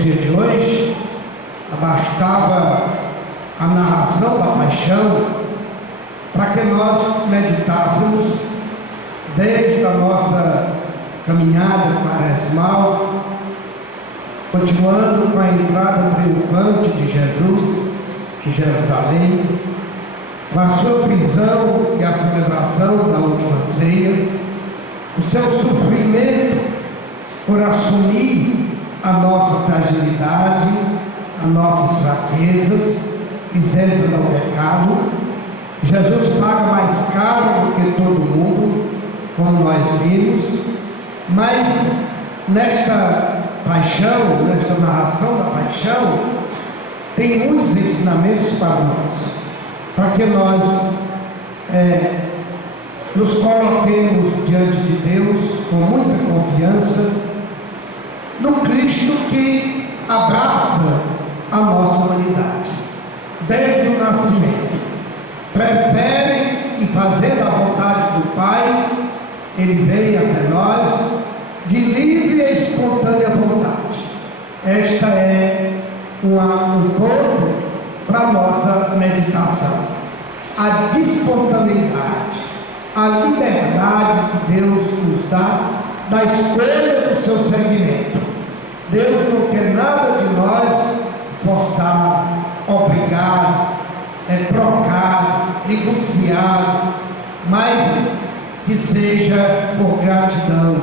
dia de hoje, bastava a narração da paixão para que nós meditássemos desde a nossa caminhada quaresmal, continuando com a entrada triunfante de Jesus em Jerusalém, com a sua prisão e a celebração da última ceia, o seu sofrimento por assumir a nossa fragilidade, as nossas fraquezas, isenta do pecado. Jesus paga mais caro do que todo mundo, como nós vimos, mas nesta paixão, nesta narração da paixão, tem muitos ensinamentos para nós, para que nós nos coloquemos diante de Deus com muita confiança no Cristo que abraça a nossa humanidade desde o nascimento. Prefere, e fazendo a vontade do Pai, Ele vem até nós de livre e espontânea vontade. Esta é um ponto para a nossa meditação. A espontaneidade, a liberdade que Deus nos dá da escolha do seu segmento. Deus não quer nada de nós forçar, obrigar, trocar, negociar, mas que seja por gratidão,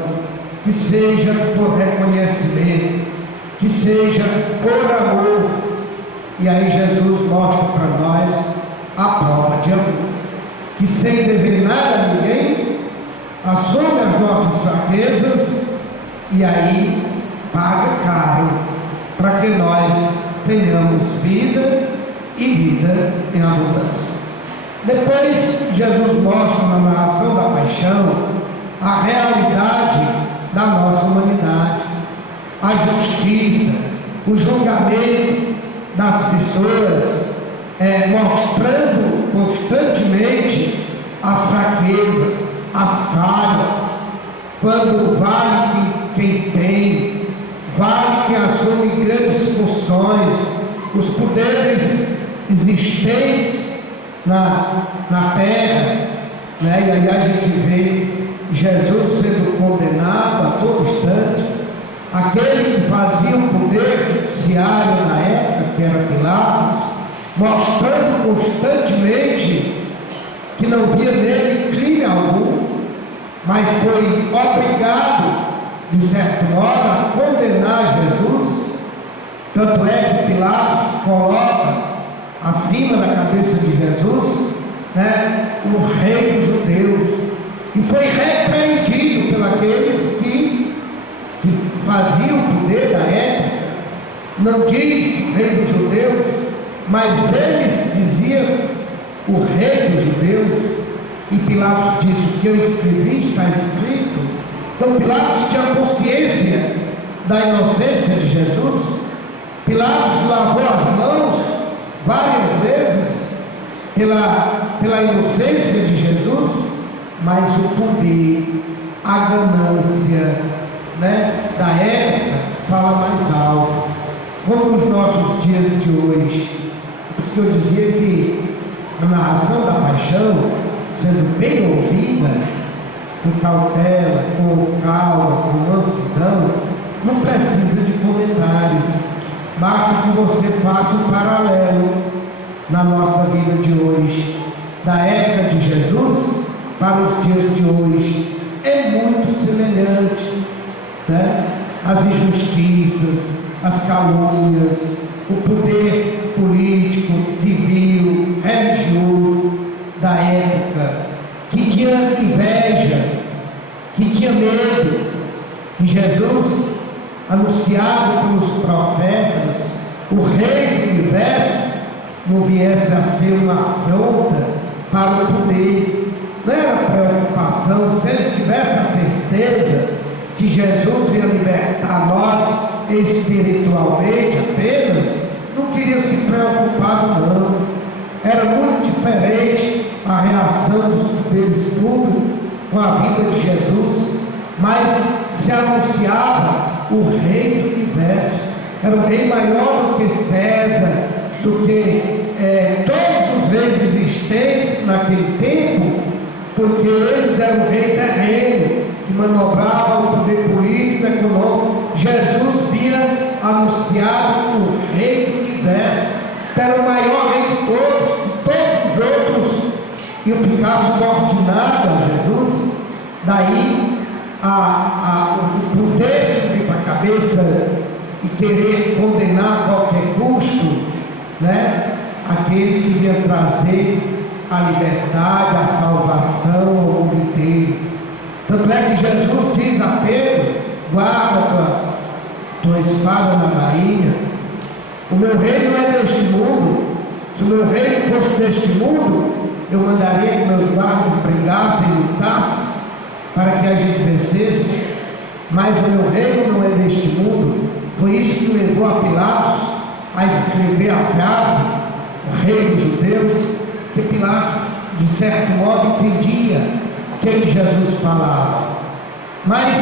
que seja por reconhecimento, que seja por amor. E aí Jesus mostra para nós a prova de amor, que sem dever nada a ninguém, assume as nossas fraquezas e aí paga caro para que nós tenhamos vida e vida em abundância. Depois Jesus mostra na narração da paixão a realidade da nossa humanidade, a justiça, o julgamento das pessoas, mostrando constantemente as fraquezas, as falhas, quando vale quem tem, vale quem assume grandes funções, os poderes existentes na terra, né? E aí a gente vê Jesus sendo condenado a todo instante, aquele que fazia o poder judiciário na época, que era Pilatos, mostrando constantemente que não via nele crime algum, mas foi obrigado, de certo modo, a condenar Jesus. Tanto é que Pilatos coloca acima da cabeça de Jesus, o rei dos judeus, e foi repreendido por aqueles que faziam o poder da época. Não diz rei dos judeus, mas eles diziam o rei dos judeus, e Pilatos disse: o que eu escrevi está escrito. Então Pilatos tinha consciência da inocência de Jesus. Pilatos lavou as mãos várias vezes pela inocência de Jesus, mas o poder, a ganância, da época fala mais alto, como nos nossos dias de hoje. Por isso que eu dizia que a narração da paixão, sendo bem ouvida, com cautela, com calma, com mansidão, não precisa de comentário. Basta que você faça um paralelo na nossa vida de hoje, da época de Jesus para os dias de hoje. É muito semelhante, as injustiças, as calúnias, o poder político, civil, religioso da época, que tinha inveja, que tinha medo de Jesus, anunciado pelos profetas, o rei do universo, não viesse a ser uma afronta para o poder. Não era preocupação, se eles tivessem a certeza que Jesus ia libertar nós espiritualmente apenas, não teria se preocupado não. Era muito diferente a reação dos poderes públicos com a vida de Jesus, mas se anunciava o rei do universo, era um rei maior do que César, do que todos os reis existentes naquele tempo, porque eles eram um rei terreno, que manobrava o poder político e econômico. Jesus vinha anunciado o rei do universo, que era o maior rei de todos, que todos os outros iam ficar subordinados a Jesus. Daí o poder subir para a cabeça e querer condenar a qualquer custo, né? Aquele que vinha trazer a liberdade, a salvação ao mundo inteiro. Tanto é que Jesus diz a Pedro: guarda tua espada na bainha. O meu reino não é deste mundo. Se o meu reino fosse deste mundo, eu mandaria que meus guardas brigassem e lutassem para que a gente vencesse. Mas o meu reino não é deste mundo. Foi isso que levou a Pilatos a escrever a frase, o rei dos judeus, que Pilatos, de certo modo, entendia o que Jesus falava. Mas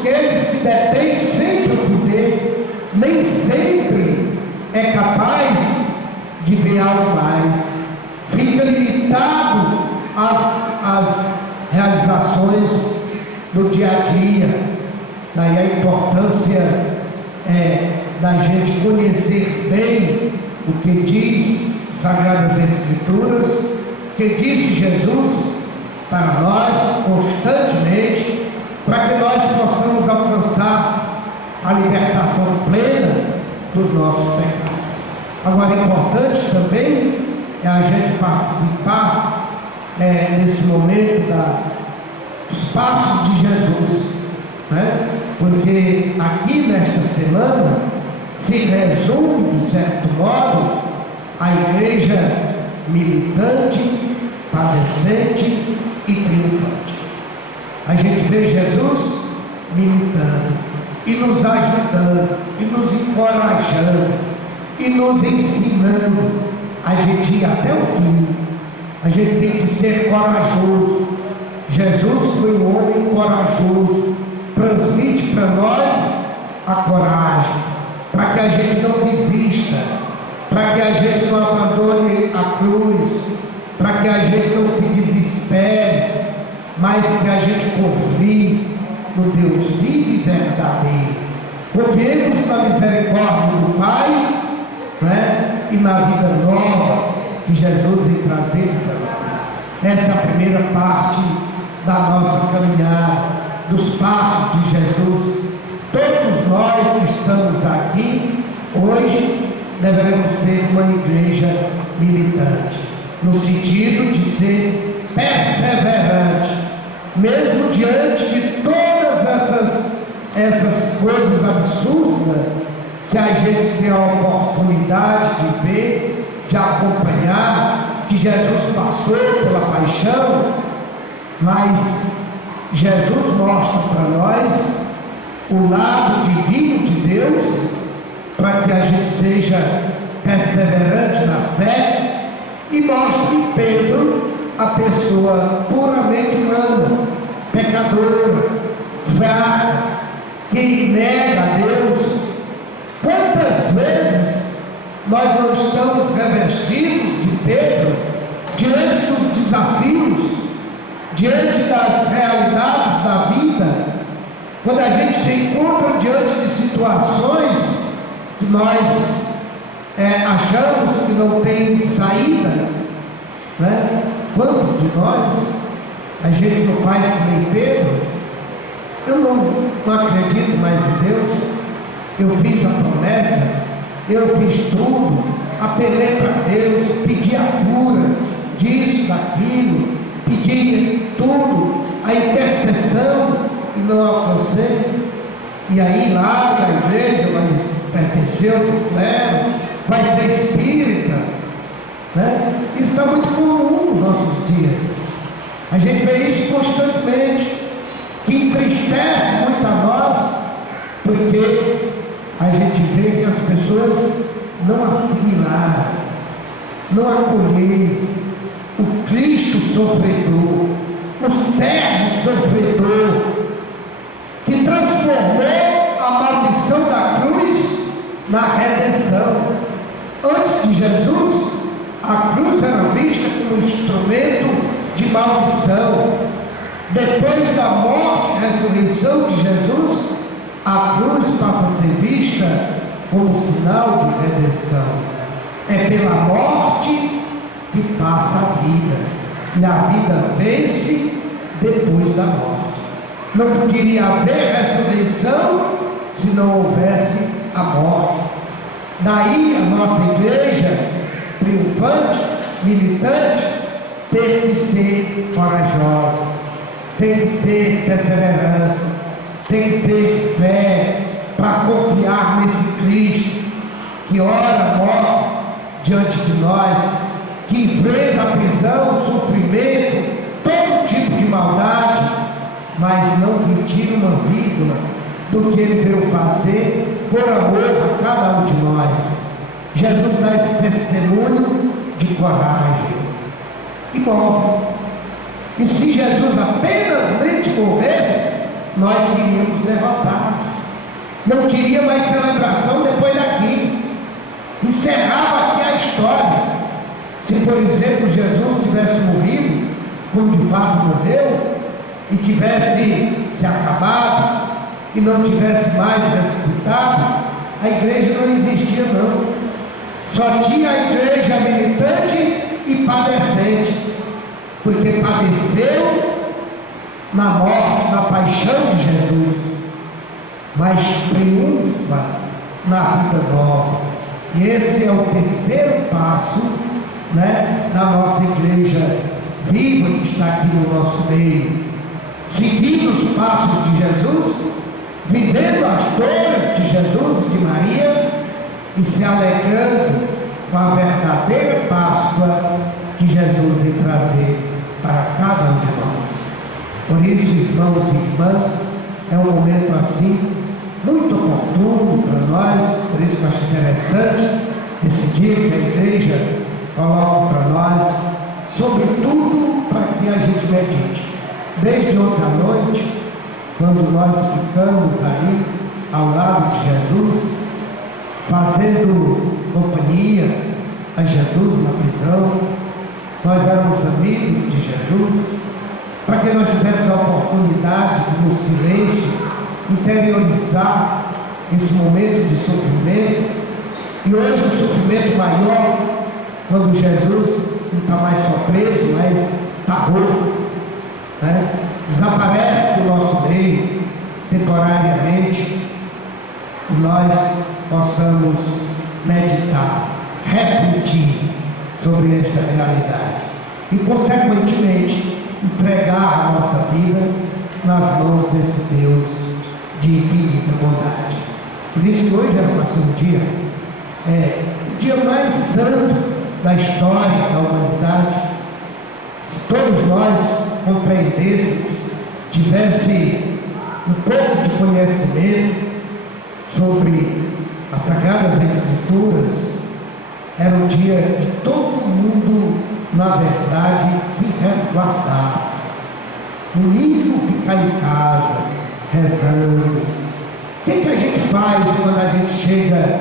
aqueles que detêm sempre o poder, nem sempre é capaz de ver algo mais. Fica limitado às realizações do dia a dia. Daí a importância da gente conhecer bem o que diz Sagradas Escrituras, que disse Jesus para nós constantemente, para que nós possamos alcançar a libertação plena dos nossos pecados. Agora, importante também é a gente participar nesse momento dos passos de Jesus, né? Porque aqui nesta semana se resume, de certo modo, a igreja militante, padecente e triunfante. A gente vê Jesus militando e nos ajudando e nos encorajando e nos ensinando a gente ir até o fim. A gente tem que ser corajoso. Jesus foi um homem corajoso. Transmite para nós a coragem, para que a gente não desista, para que a gente não abandone a cruz, para que a gente não se desespere, mas que a gente confie no Deus vivo e verdadeiro. Confiemos na misericórdia do Pai, né? E na vida nova que Jesus vem trazer para nós. Essa é a primeira parte da nossa caminhada, dos passos de Jesus. Todos nós que estamos aqui hoje devemos ser uma igreja militante, no sentido de ser perseverante, mesmo diante de todas essas coisas absurdas que a gente tem a oportunidade de ver, de acompanhar, que Jesus passou pela paixão, mas Jesus mostra para nós o lado divino de Deus, para que a gente seja perseverante na fé, e mostra em Pedro a pessoa puramente humana, pecadora, fraca, que nega a Deus. Quantas vezes nós não estamos revestidos de Pedro diante dos desafios, diante das realidades da vida, quando a gente se encontra diante de situações que nós achamos que não tem saída, né? Quantos de nós a gente não faz que nem Pedro? Eu não acredito mais em Deus, eu fiz a promessa, eu fiz tudo, apelei para Deus, pedi a cura disso, daquilo, pedi tudo, a intercessão, e não alcancei. E aí larga a igreja, mas pertenceu ao clero, vai ser espírita, né? Isso está muito comum nos nossos dias. A gente vê isso constantemente, que entristece muito a nós, porque a gente vê que as pessoas não assimilaram, não acolheram o Cristo sofredor, o servo sofredor, que transformou a maldição da cruz na redenção. Antes de Jesus, a cruz era vista como instrumento de maldição. Depois da morte e ressurreição de Jesus, a cruz passa a ser vista como sinal de redenção. É pela morte que passa a vida, e a vida vence depois da morte. Não poderia haver ressurreição se não houvesse a morte. Daí a nossa igreja, triunfante, militante, tem que ser corajosa, tem que ter perseverança, tem que ter fé para confiar nesse Cristo que ora, morre diante de nós, que enfrenta a prisão, o sofrimento, todo tipo de maldade, mas não retira uma vírgula do que ele veio fazer por amor a cada um de nós. Jesus dá esse testemunho de coragem e morre. E se Jesus apenas morresse, nós seríamos derrotados. Não teria mais celebração depois daqui. Encerrava aqui a história. Se, por exemplo, Jesus tivesse morrido, como de fato morreu, e tivesse se acabado, e não tivesse mais ressuscitado, a igreja não existia não. Só tinha a igreja militante e padecente, porque padeceu na morte, na paixão de Jesus, mas triunfa na vida nova. E esse é o terceiro passo, da nossa igreja viva que está aqui no nosso meio, seguindo os passos de Jesus, vivendo as dores de Jesus e de Maria, e se alegrando com a verdadeira Páscoa que Jesus vem trazer para cada um de nós. Por isso, irmãos e irmãs, é um momento assim muito oportuno para nós. Por isso que eu acho interessante esse dia que a igreja coloca para nós, sobretudo para que a gente medite. Desde ontem à noite, quando nós ficamos ali ao lado de Jesus, fazendo companhia a Jesus na prisão, nós éramos amigos de Jesus, para que nós tivéssemos a oportunidade de, no silêncio, interiorizar esse momento de sofrimento. E hoje o sofrimento maior, quando Jesus não está mais só preso, mas está morto, desaparece do nosso meio temporariamente, e nós possamos meditar, refletir sobre esta realidade e, consequentemente, entregar a nossa vida nas mãos desse Deus de infinita bondade. Por isso que hoje era para ser um dia mais santo da história da humanidade. Se todos nós compreendêssemos, tivesse um pouco de conhecimento sobre as Sagradas Escrituras, era um dia de todo mundo, na verdade, se resguardar. No mínimo ficar em casa, rezando. O que a gente faz quando a gente chega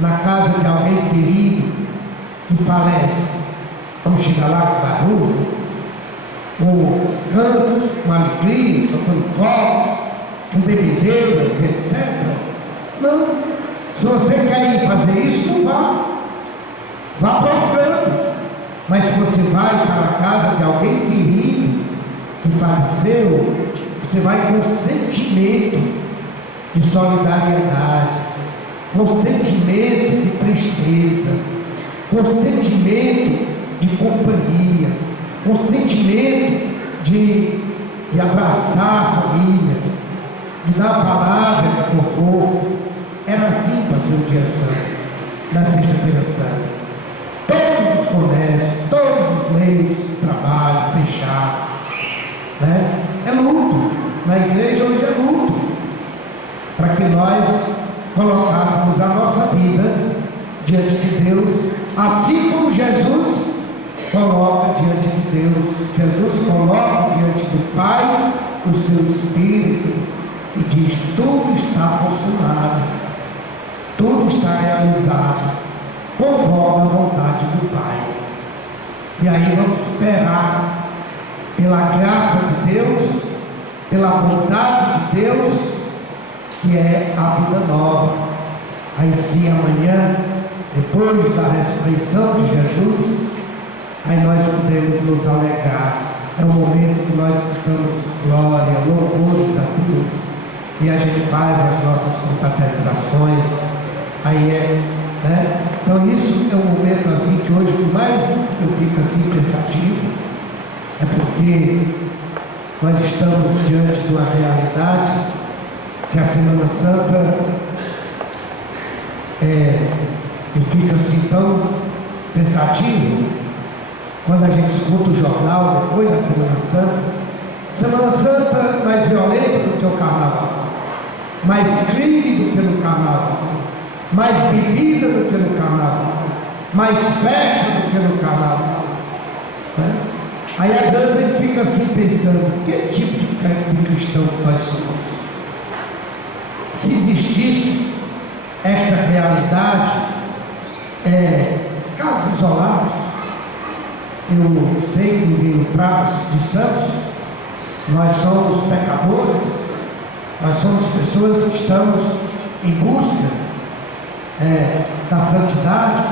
na casa de alguém querido que falece? Vamos chegar lá com barulho, com cantos, com alegria, tocando fogos, com bebedeiras, etc. Não. Se você quer ir fazer isso, não vá. Vá para o canto. Mas se você vai para a casa de alguém querido que faleceu, você vai com sentimento de solidariedade, com sentimento de tristeza, com sentimento de companhia, com sentimento de abraçar a família, de dar a palavra de conforto. Era assim para ser o dia santo, na sexta-feira santa. Todos os comércios, todos os meios de trabalho fechados, é luto. Na igreja hoje é luto, para que nós colocássemos a nossa vida diante de Deus, assim como Jesus coloca diante de Deus. Jesus coloca diante do Pai o seu Espírito e diz: tudo está consumado, tudo tudo está realizado conforme a vontade do Pai. E aí vamos esperar pela graça de Deus, pela bondade de Deus, que é a vida nova. Aí sim, amanhã, depois da ressurreição de Jesus, aí nós podemos nos alegrar. É o momento que nós damos glória, louvores a Deus, e a gente faz as nossas confraternizações. Aí né? Então isso é um momento assim que hoje que mais eu fico assim pensativo, é porque nós estamos diante de uma realidade que a Semana Santa eu fico assim tão pensativo quando a gente escuta o jornal depois da Semana Santa. Semana Santa mais violenta do que o Carnaval, mais crime do que no Carnaval, mais bebida do que no Carnaval, mais festa do que no Carnaval, né? Aí às vezes a gente fica assim pensando, que tipo de cristão que nós somos? Se existisse esta realidade, casos isolados, eu sei que ninguém trata de santos, nós somos pecadores, nós somos pessoas que estamos em busca da santidade.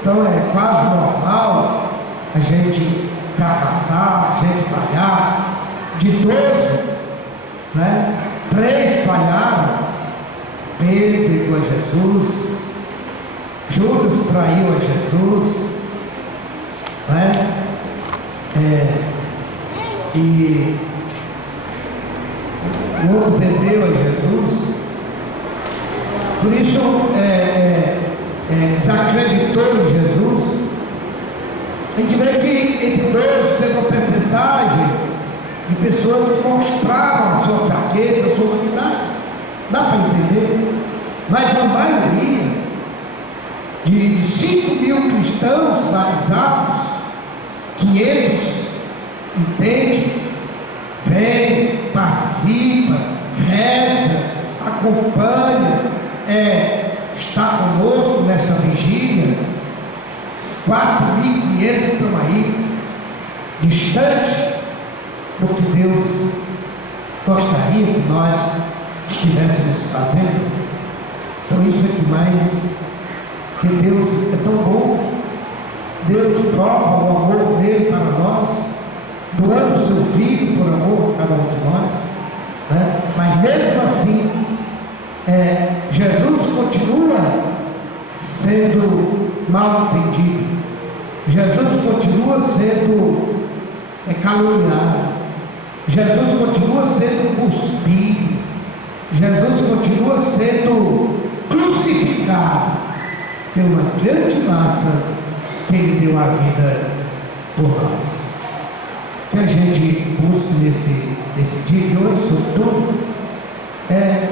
Então é quase normal a gente fracassar, a gente falhar. De 12, né, 3 falharam. Pedro igual a Jesus, Judas traiu a Jesus, né? E o outro vendeu a Jesus. Por isso desacreditou em Jesus. A gente vê que entre 12 teve uma percentagem de pessoas que mostraram a sua fraqueza, a sua humanidade. Dá para entender? Mas a maioria de 5.000 cristãos batizados, 500 entende, vem, participa, reza, acompanha, está conosco nesta vigília. 4.500 estão aí, distantes do que Deus gostaria que nós estivéssemos fazendo. Então isso é que mais, que Deus é tão bom. Deus prova o amor dele para nós, doando o seu filho por amor a cada um de nós, né? Mas mesmo assim, Jesus continua sendo mal entendido, Jesus continua sendo caluniado, Jesus continua sendo cuspido, Jesus continua sendo crucificado por uma grande massa que Ele deu a vida por nós. Que a gente busque nesse dia de hoje, sobretudo,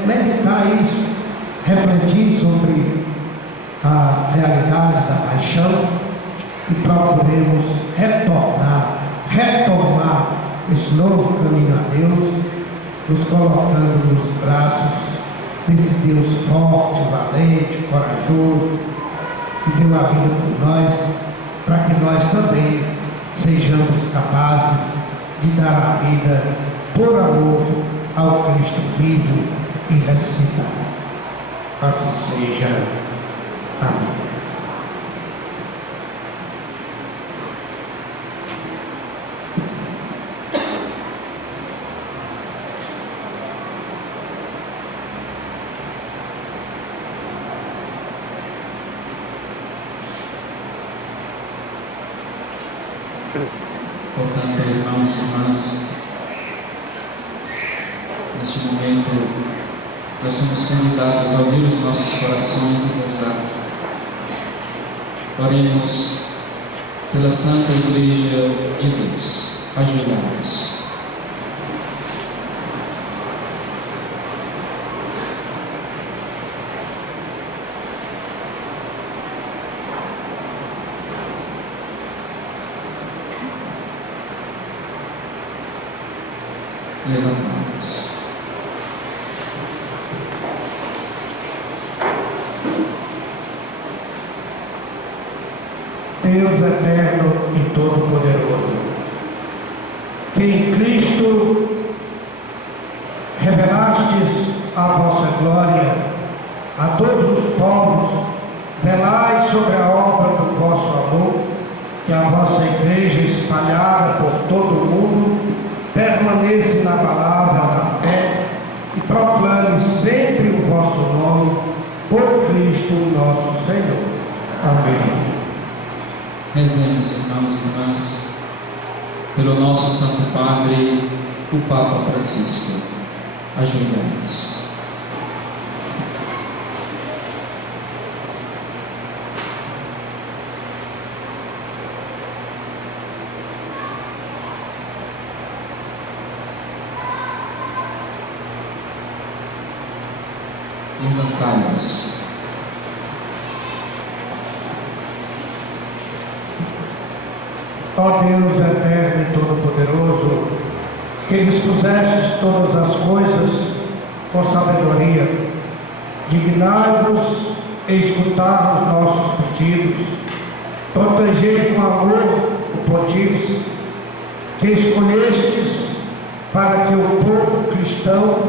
meditar isso, refletir sobre a realidade da paixão e procuremos retomar esse novo caminho a Deus, nos colocando nos braços desse Deus forte, valente, corajoso, que deu a vida por nós, para que nós também sejamos capazes de dar a vida por amor ao Cristo vivo e ressuscitado. Assim seja. Amém. Portanto, irmãos e irmãs, neste momento nós somos convidados a abrir os nossos corações e rezar. Oremos pela Santa Igreja de Deus. Ajoelhamos. Levantamos. Deus eterno e todo-poderoso, que em Cristo revelastes a vossa glória a todos os povos, velai sobre a obra do vosso amor, que a vossa igreja espalhada por todo o mundo permaneça inabalável na fé e proclame sempre o vosso nome, por Cristo nosso Senhor. Amém. Rezemos, irmãos e irmãs, pelo nosso Santo Padre, o Papa Francisco. Ajoelhamos. Levantai-nos. Ó Deus eterno e todo-poderoso, que dispusestes todas as coisas com sabedoria, dignai-vos e escutar os nossos pedidos, protegei com amor o potis, que escolhestes para que o povo cristão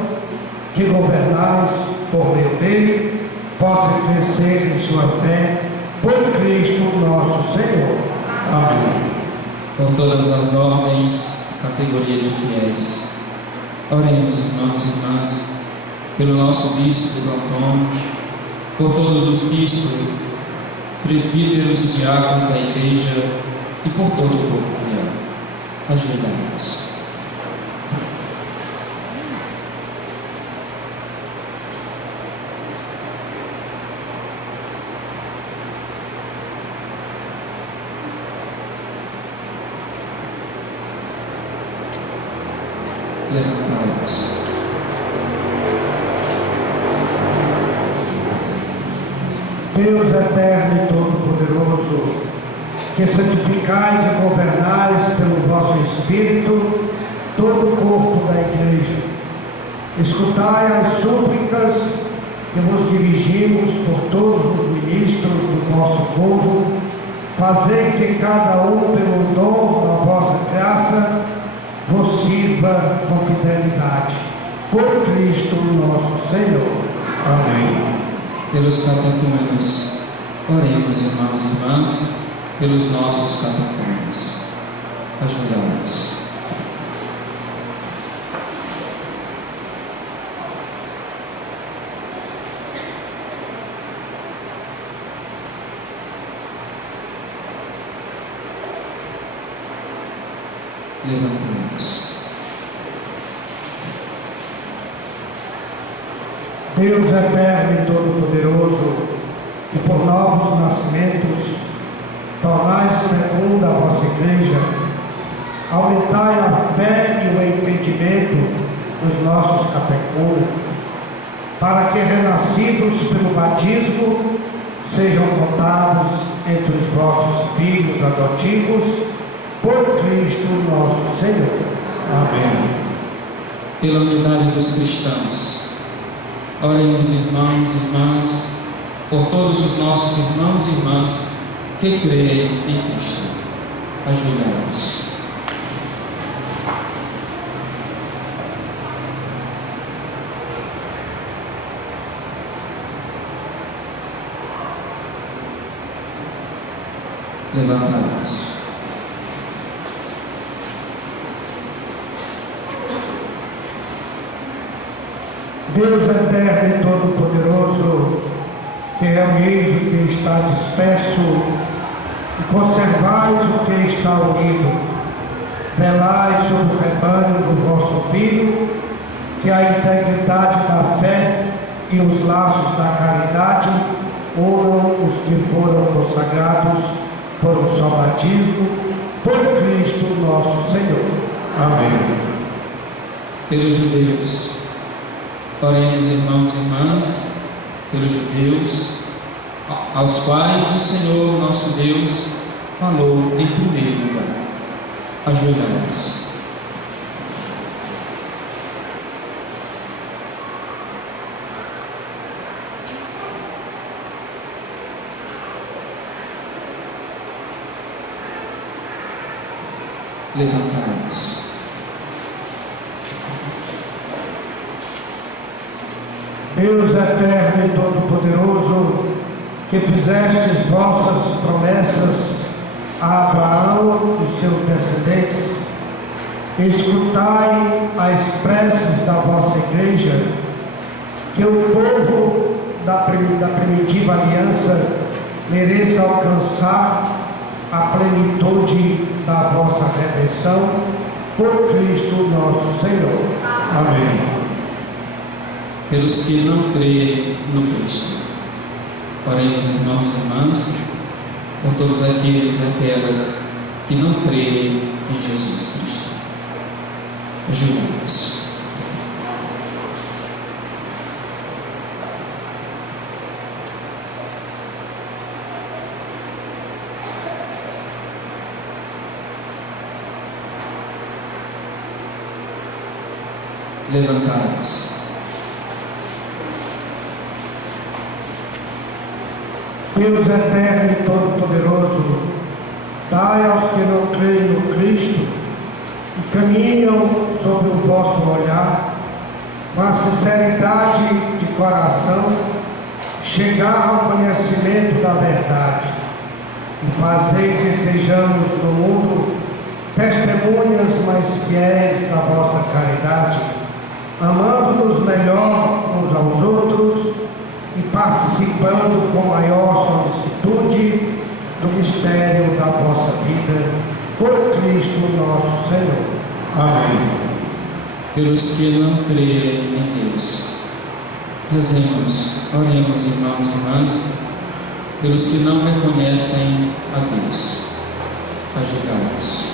que governais por meio dele possa crescer em sua fé, por Cristo nosso Senhor. Amém. Por todas as ordens, categoria de fiéis, oremos, irmãos e irmãs, pelo nosso bispo Antônio, por todos os bispos, presbíteros e diáconos da igreja e por todo o povo fiel. Ajoelhamos. Levantai-vos. Deus eterno e todo-poderoso, que santificais e governais pelo vosso Espírito todo o corpo da igreja, escutai as súplicas que vos dirigimos por todos os ministros do vosso povo, fazei que cada um, pelo dom da vossa graça, vos sirva com fidelidade. Por Cristo nosso Senhor. Amém. Pelos catecúmenos, oremos, irmãos e irmãs, pelos nossos catecúmenos. Ajoelhamos. Levantamos. Deus eterno e todo-poderoso, que por novos nascimentos tornais fecunda a vossa igreja, aumentai a fé e o entendimento dos nossos catecúmenos, para que, renascidos pelo batismo, sejam contados entre os vossos filhos adotivos, por Cristo nosso Senhor. Amém. Pela unidade dos cristãos, oremos, irmãos e irmãs, por todos os nossos irmãos e irmãs que creem em Cristo. Ajoelhamos. Levantai-vos. Deus eterno e todo-poderoso, que reunis o que está disperso e conservais o que está unido, velai sobre o rebanho do vosso Filho, que a integridade da fé e os laços da caridade unam os que foram consagrados por um só batismo, por Cristo nosso Senhor. Amém. Pelos judeus, oremos, irmãos e irmãs, pelos judeus, aos quais o Senhor, nosso Deus, falou em primeiro lugar. Ajoelhamos. Levantai-vos. Deus eterno e todo-poderoso, que fizestes vossas promessas a Abraão e seus descendentes, escutai as preces da vossa igreja, que o povo da primitiva aliança mereça alcançar a plenitude da vossa redenção por Cristo nosso Senhor. Amém. Pelos que não creem no Cristo, oremos, irmãos e irmãs, por todos aqueles e aquelas que não creem em Jesus Cristo. Ajoelhemos. Levantai-vos. Deus eterno e todo-poderoso, dai aos que não creem no Cristo e caminham sob o vosso olhar, com a sinceridade de coração, chegar ao conhecimento da verdade e fazer que sejamos no mundo testemunhas mais fiéis da vossa caridade, amando-nos melhor uns aos outros e participando com maior solicitude do mistério da vossa vida, por Cristo nosso Senhor. Amém. Pelos que não creem em Deus, rezemos, oremos, irmãos e irmãs, pelos que não reconhecem a Deus. Ajoelhai-vos.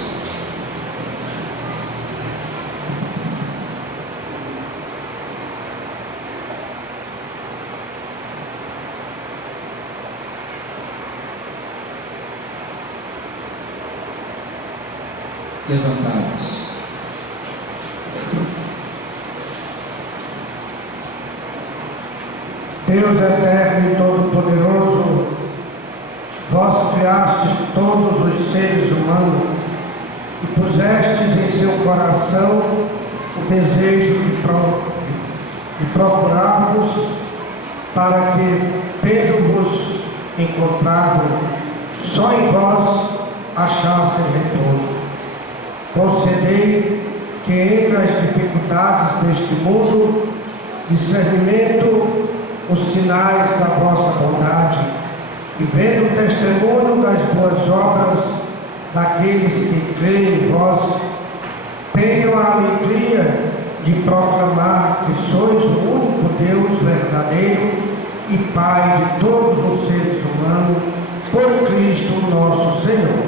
Levantai-vos. Deus eterno e todo-poderoso, vós criastes todos os seres humanos e pusestes em seu coração o desejo de procurar-vos, para que, tendo-vos encontrado, só em vós achassem repouso. Concedei que entre as dificuldades deste mundo, discernimento, os sinais da vossa bondade, e vendo o testemunho das boas obras daqueles que creem em vós, tenham a alegria de proclamar que sois o único Deus verdadeiro e Pai de todos os seres humanos, por Cristo nosso Senhor.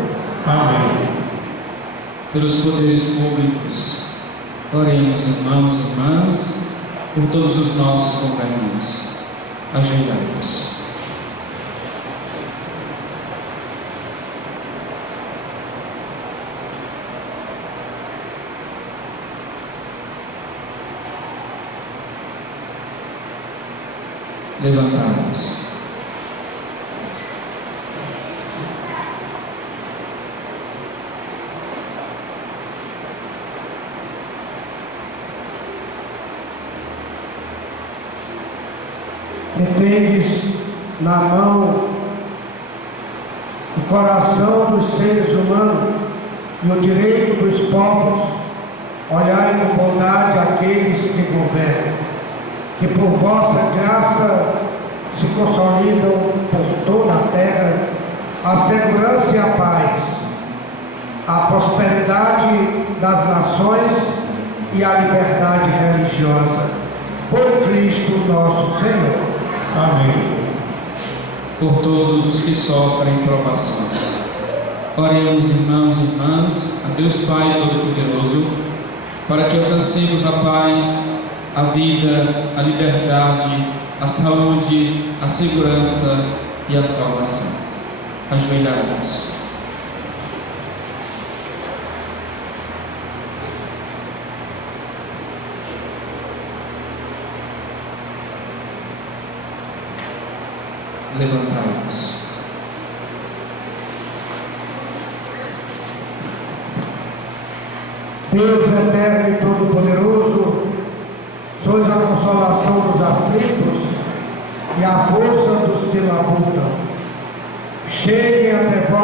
Amém. Pelos poderes públicos, oremos, irmãos e irmãs, por todos os nossos governantes. Ajoelhai-vos. Levantai-vos. Que tendes na mão o coração dos seres humanos e o direito dos povos, olhai com bondade aqueles que governam, que por vossa graça se consolidam por toda a terra a segurança e a paz, a prosperidade das nações e a liberdade religiosa, por Cristo nosso Senhor. Amém. Por todos os que sofrem provações, oremos, irmãos e irmãs, a Deus Pai Todo-Poderoso, para que alcancemos a paz, a vida, a liberdade, a saúde, a segurança e a salvação. Ajoelhai-vos. Levantai-vos. Deus eterno e todo-poderoso, sois a consolação dos aflitos e a força dos que labutam. Cheguem até vós